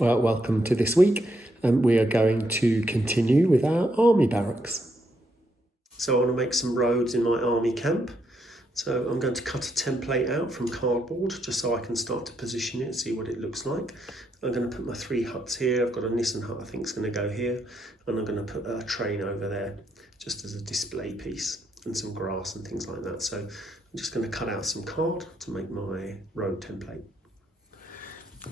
Well, welcome to this week. We are going to continue with our army barracks. So I want to make some roads in my army camp. So I'm going to cut a template out from cardboard just so I can start to position it and see what it looks like. I'm going to put my 3 huts here. I've got a Nissen hut I think is going to go here, and I'm going to put a train over there just as a display piece and some grass and things like that. So I'm just going to cut out some card to make my road template.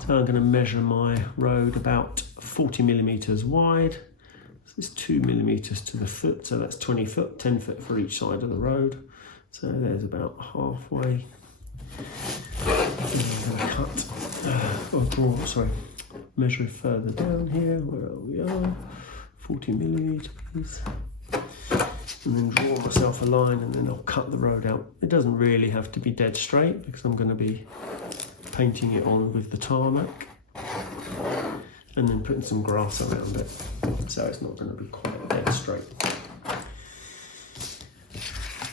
So I'm going to measure my road about 40 millimeters wide. This is 2 millimeters to the foot, so that's 20 foot, 10 foot for each side of the road. So there's about halfway. I'm going to cut, measure it further down here, where we are, 40 millimeters. And then draw myself a line, and then I'll cut the road out. It doesn't really have to be dead straight because I'm going to be painting it on with the tarmac and then putting some grass around it, so it's not going to be quite dead straight.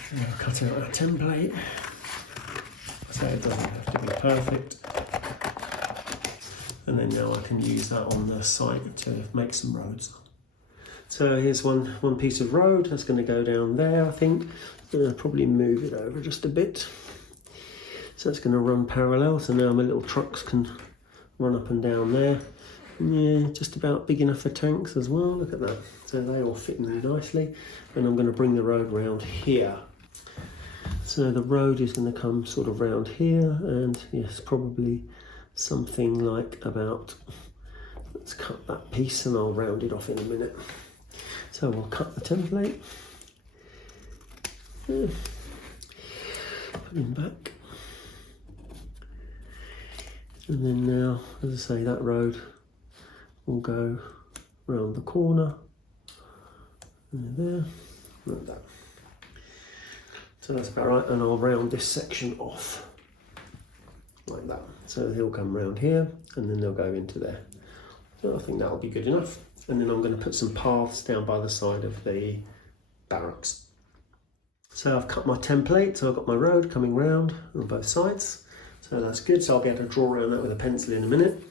And I'll cut out our template, so it doesn't have to be perfect. And then now I can use that on the site to make some roads. So here's one piece of road that's going to go down there, I think. I'm going to probably move it over just a bit. So it's going to run parallel, so now my little trucks can run up and down there. Yeah, just about big enough for tanks as well, look at that. So they all fit in really nicely. And I'm going to bring the road round here. So the road is going to come sort of round here, and yes, probably something like about, let's cut that piece and I'll round it off in a minute. So we'll cut the template. Yeah. Put him back. And then now, as I say, that road will go round the corner, and there, like that. So that's about right, and I'll round this section off, like that. So he'll come round here, and then they'll go into there. So I think that'll be good enough. And then I'm going to put some paths down by the side of the barracks. So I've cut my template, so I've got my road coming round on both sides. So that's good, so I'll be able to draw around that with a pencil in a minute.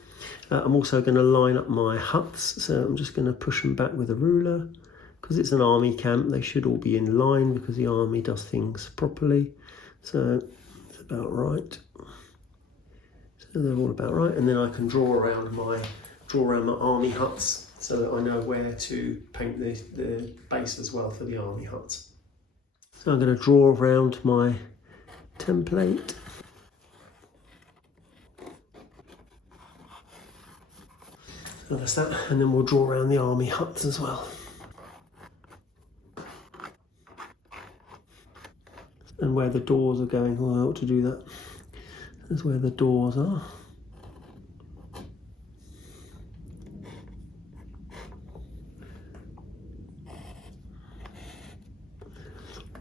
I'm also going to line up my huts, so I'm just going to push them back with a ruler. Because it's an army camp, they should all be in line because the army does things properly. So it's about right. So they're all about right, and then I can draw around my army huts so that I know where to paint the base as well for the army huts. So I'm going to draw around my template. So that's that, and then we'll draw around the army huts as well. And where the doors are going, well, I ought to do that. That's where the doors are.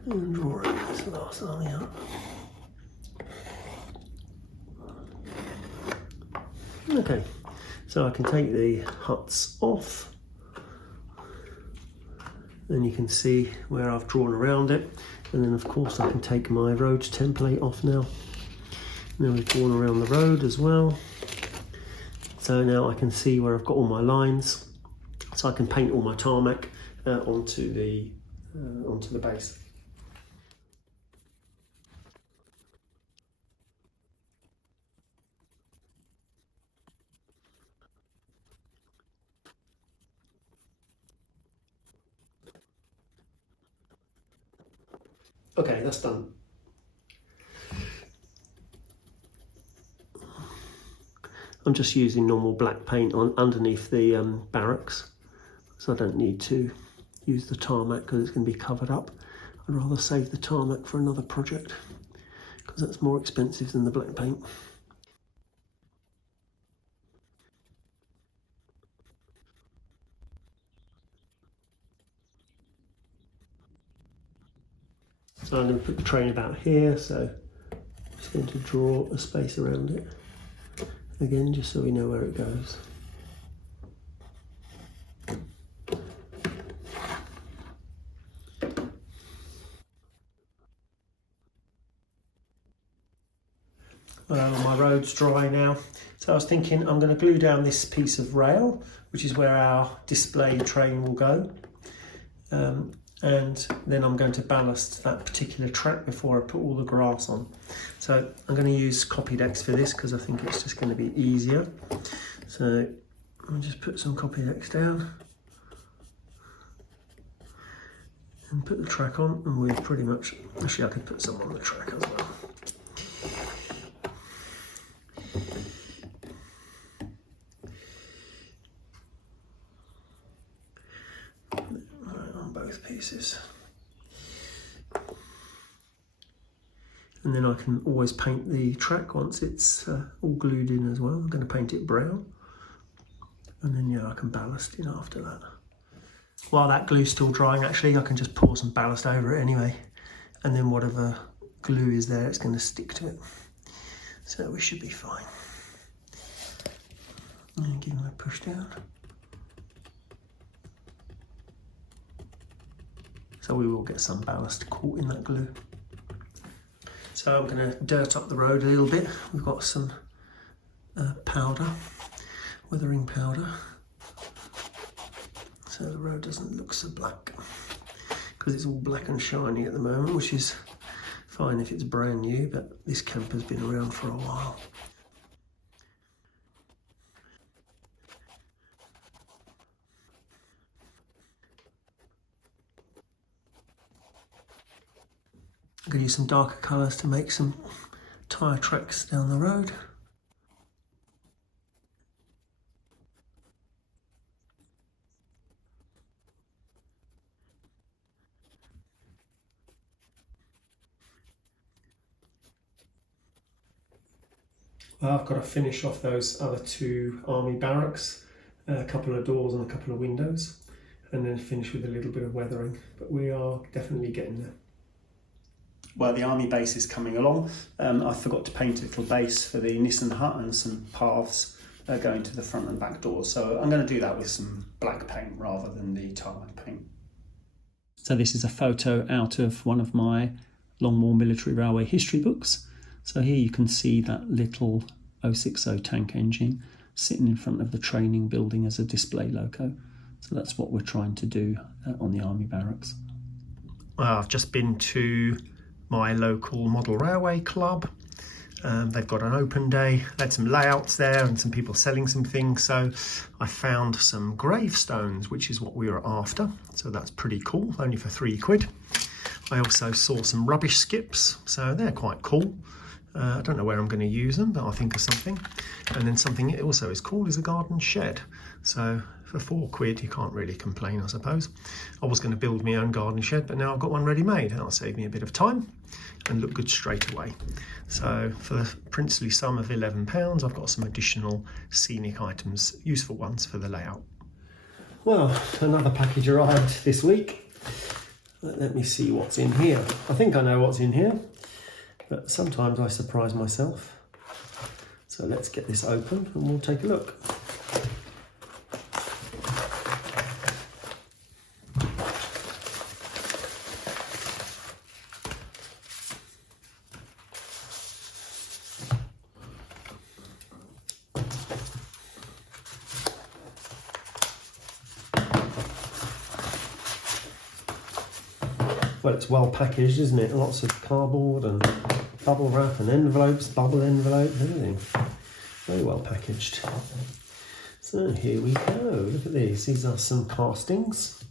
And draw around this last army hut. Okay. So I can take the huts off, and you can see where I've drawn around it. And then of course I can take my road template off now. Now we've drawn around the road as well. So now I can see where I've got all my lines. So I can paint all my tarmac onto the base. Okay, that's done. I'm just using normal black paint on underneath the barracks, so I don't need to use the tarmac because it's going to be covered up. I'd rather save the tarmac for another project because that's more expensive than the black paint. So I'm going to put the train about here, so I'm just going to draw a space around it. Again, just so we know where it goes. My road's dry now. So I was thinking I'm going to glue down this piece of rail, which is where our display train will go. And then I'm going to ballast that particular track before I put all the grass on. So I'm going to use Copydex for this because I think it's just going to be easier. So I'll just put some Copydex down and put the track on, and we're pretty much, actually I could put some on the track as well. Right, on both pieces. And then I can always paint the track once it's all glued in as well. I'm going to paint it brown. And then yeah, I can ballast in after that. While that glue's still drying, actually, I can just pour some ballast over it anyway. And then whatever glue is there, it's going to stick to it. So we should be fine. And give them a push down. So we will get some ballast caught in that glue. So I'm going to dirt up the road a little bit. We've got some powder, weathering powder. So the road doesn't look so black, because it's all black and shiny at the moment, which is fine if it's brand new, but this camper's been around for a while. I'm going to use some darker colours to make some tyre tracks down the road. I've got to finish off those other two army barracks, a couple of doors and a couple of windows, and then finish with a little bit of weathering, but we are definitely getting there. Well, the army base is coming along. I forgot to paint a little base for the Nissen hut and some paths going to the front and back doors, so I'm going to do that with some black paint rather than the tarmac paint. So this is a photo out of one of my Longmoor Military Railway history books. So here you can see that little 060 tank engine sitting in front of the training building as a display loco. So that's what we're trying to do on the army barracks. Well, I've just been to my local model railway club. They've got an open day. They had some layouts there and some people selling some things. So I found some gravestones, which is what we were after. So that's pretty cool, only for £3. I also saw some rubbish skips, so they're quite cool. I don't know where I'm going to use them, but I'll think of something. And then something that also is cool is a garden shed. So for £4, you can't really complain, I suppose. I was going to build my own garden shed, but now I've got one ready-made. That'll save me a bit of time and look good straight away. So for the princely sum of £11, I've got some additional scenic items, useful ones for the layout. Well, another package arrived this week. Let me see what's in here. I think I know what's in here, but sometimes I surprise myself. So let's get this open and we'll take a look. Well, it's well packaged, isn't it? Lots of cardboard and bubble wrap and envelopes, bubble envelopes, everything. Very well packaged. So here we go. Look at these. These are some castings,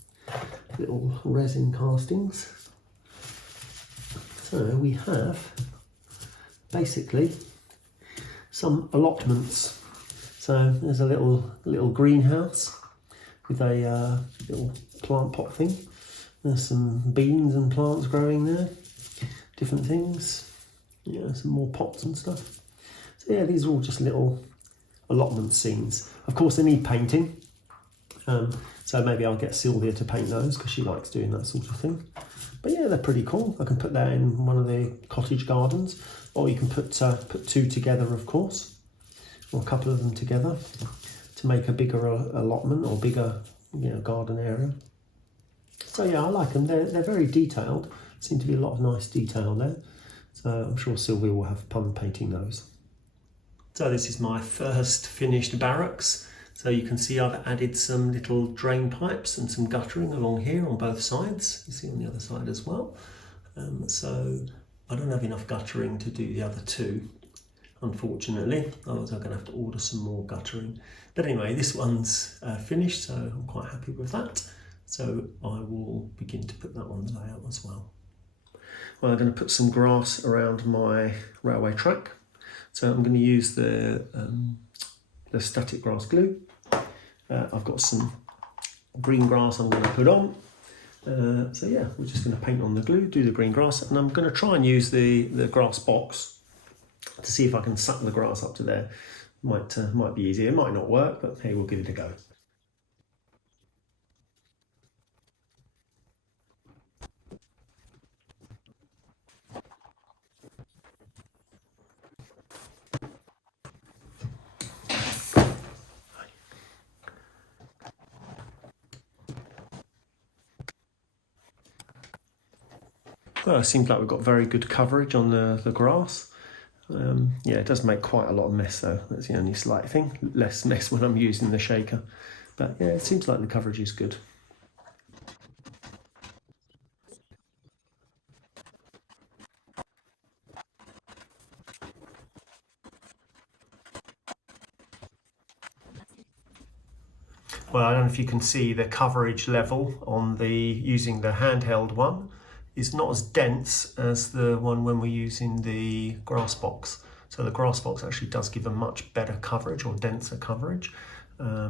little resin castings. So we have basically some allotments. So there's a little greenhouse with a little plant pot thing. There's some beans and plants growing there, different things, yeah, some more pots and stuff. So yeah, these are all just little allotment scenes. Of course, they need painting, so maybe I'll get Sylvia to paint those because she likes doing that sort of thing. But yeah, they're pretty cool. I can put that in one of the cottage gardens, or you can put two together, of course, or a couple of them together to make a bigger allotment or bigger, garden area. So yeah, I like them. They're very detailed. Seem to be a lot of nice detail there. So I'm sure Sylvia will have fun painting those. So this is my first finished barracks. So you can see I've added some little drain pipes and some guttering along here on both sides. You see on the other side as well. So I don't have enough guttering to do the other two, unfortunately. Otherwise I'm going to have to order some more guttering. But anyway, this one's finished, so I'm quite happy with that. So I will begin to put that on the layout as well. Well, I'm going to put some grass around my railway track. So I'm going to use the static grass glue. I've got some green grass I'm going to put on. So yeah, we're just going to paint on the glue, do the green grass, and I'm going to try and use the grass box to see if I can suck the grass up to there. Might be easy. It might not work, but hey, we'll give it a go. Well, it seems like we've got very good coverage on the grass. Yeah, it does make quite a lot of mess though. That's the only slight thing. Less mess when I'm using the shaker. But yeah, it seems like the coverage is good. Well, I don't know if you can see the coverage level on using the handheld one. Is not as dense as the one when we're using the grass box. So the grass box actually does give a much better coverage or denser coverage.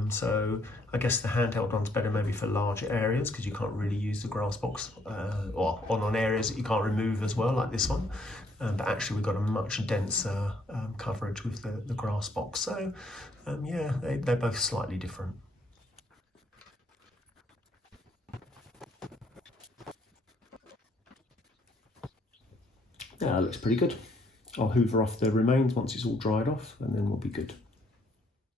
So I guess the handheld one's better maybe for larger areas because you can't really use the grass box or on areas that you can't remove as well, like this one. But actually we've got a much denser coverage with the grass box. So yeah, they're both slightly different. Yeah, that looks pretty good. I'll hoover off the remains once it's all dried off and then we'll be good.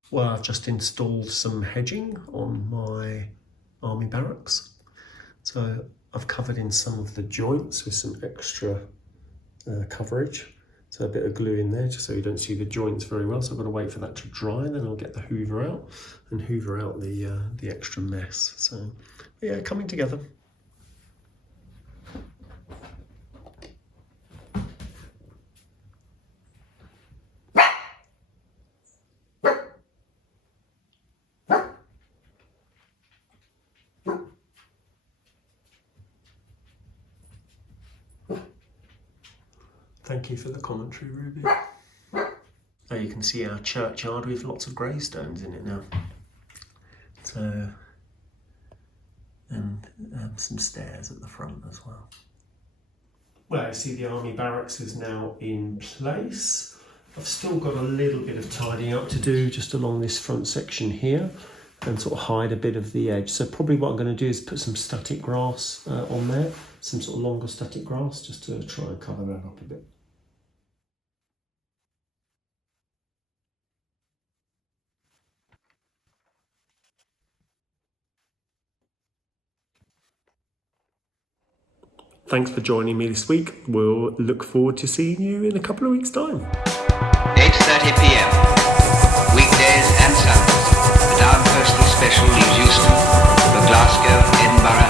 Well, I've just installed some hedging on my army barracks. So I've covered in some of the joints with some extra coverage. So a bit of glue in there just so you don't see the joints very well. So I've got to wait for that to dry, then I'll get the hoover out and hoover out the extra mess. So yeah, coming together. Thank you for the commentary, Ruby. There you can see our churchyard with lots of gravestones in it now. So, and some stairs at the front as well. Well, you see the army barracks is now in place. I've still got a little bit of tidying up to do just along this front section here and sort of hide a bit of the edge. So probably what I'm going to do is put some static grass on there, some sort of longer static grass just to try and cover that up a bit. Thanks for joining me this week. We'll look forward to seeing you in a couple of weeks' time. 8:30 p.m. Weekdays and Sundays. The Down Postal Special leaves Euston for Glasgow, Edinburgh